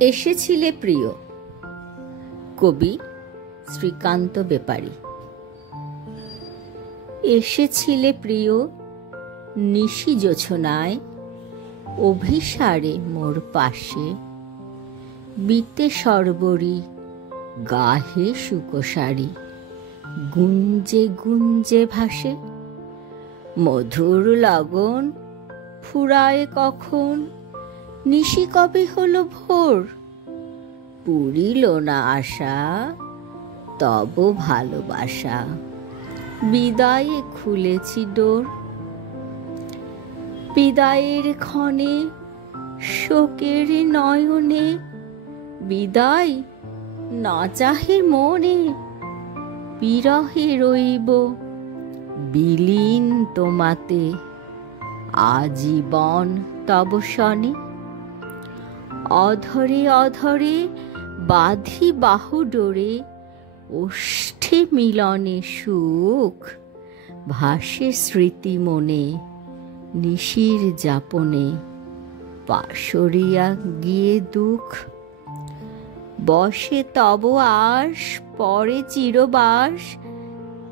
এসেছিলে প্রিয়। কবি শ্রীকান্ত বেপারী। এসেছিলে প্রিয় নিশি জোছনায়, অভিসারে মোর পাশে। বিতে সর্বরী গাহে সুকোসারি, গুঞ্জে গুঞ্জে ভাসে। মধুর লগন ফুরায় কখন, নিশি কবে হলো ভোর। পুরিল না আশা তব ভালোবাসা, বিদায়ে খুলেছি ডোর। বিদায়ের ক্ষণে শোকের নয়নে, বিদায় না চাহে মনে। বিরহে রইব বিলীন তোমাতে, আজীবন তব শনে। অধরে অধরে বাঁধি বাহু ডোরে, ওষ্ঠে মিলনে সুখ। ভাসে স্মৃতি মনে নিশির যাপনে, পাশরিয়া গিয়ে দুঃখ। বসে তব আশ পরে চিরবাস,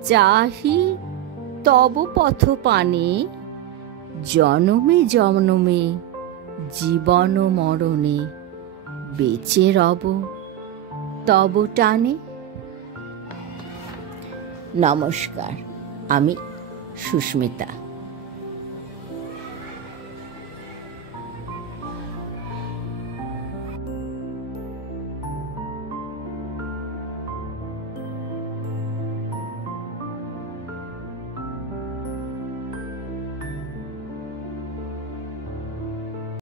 চাহি তব পথপানে। জনমে জনমে জীবন মরণে, বেঁচে রব তব টানে। নমস্কার, আমি সুস্মিতা।